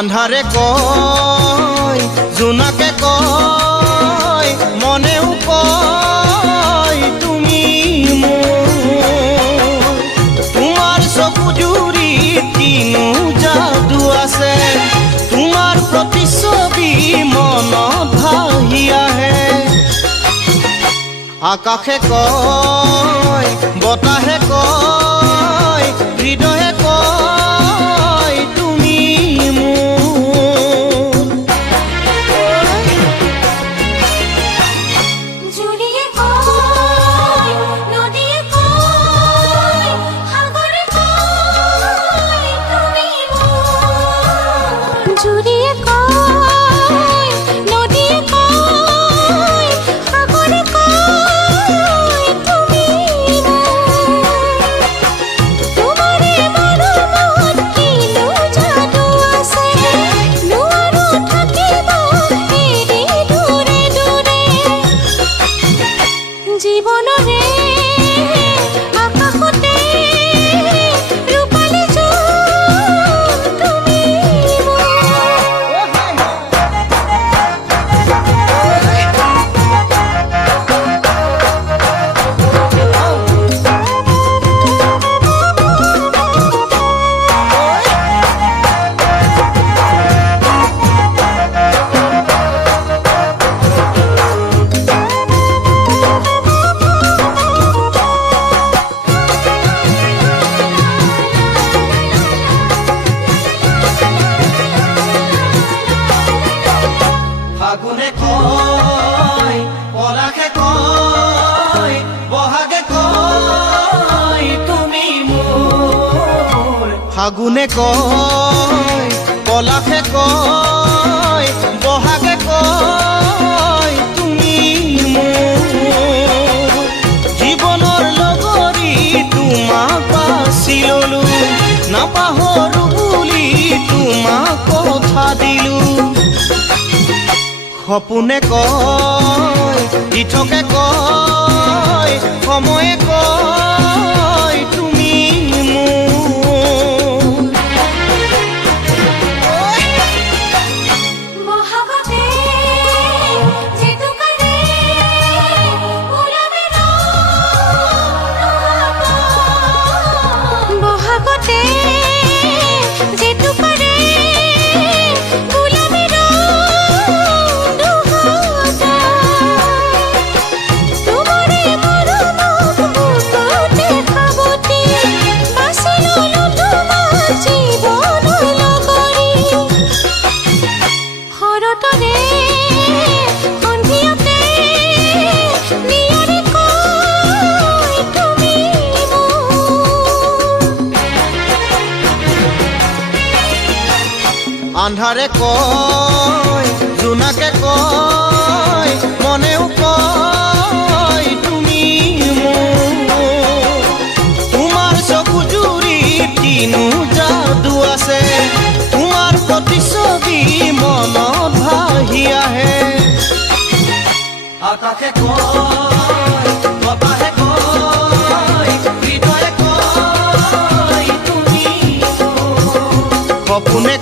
আন্ধাৰে কয় জোনাকে কয় মনেও কয় তুমি মোৰ তোমাৰ চকু জুৰিত কিনো যাদু আছে তোমাৰ প্ৰতিচ্ছবি মনত ভাহি আহে আকাশে কয় বতাহে কয় হৃদয়ে কয় তুমি মোৰ জুৰিয়ে কয় নদীয়ে কয় সাগৰে কয় তুমি মোৰ জুৰিয়ে কয় নদীয়ে কয় সাগৰে কয় তুমি মোৰ তোমাৰে মৰমত কিনো যাদু আছে নোৱাৰো থাকিব এৰি দূৰে দূৰে জীৱনৰে আকাশতে ৰূপালী জোন তুমি ফাগুনে কয় পলাশে কয় বহাগে কয় তুমি মোৰ ফাগুনে কয় পলাশে কয় বহাগে কয় তুমি মোৰ জীৱনৰ লগৰী তোমাক বাছি ললো নাপাহৰো বুলি তোমাক কথা দিলো সপোনে কয় দিঠকে কয় সময়ে কয় তুমি মোৰ বহাগতে জেতুকাৰে ওলাবে বহাগতে জেতুকাৰে ওলাবে তোমাৰে মৰমক বুকুতে সাৱটি বাছি ললো তোমাৰ জীৱনৰ লগৰী শৰতৰে সন্ধিয়াতে নিয়ৰে কয় তুমি মোৰ আন্ধাৰে কয় জোনাকে কয় মনেও কয় তুমি মোৰ তোমাৰ চকু জুৰিত কিনো যাদু আছে তোমাৰ প্ৰতিচ্ছবি মনত ভাহি আহে আকাশে কয় বতাহে কয় হৃদয়ে কয় তুমি মোৰ সপোনে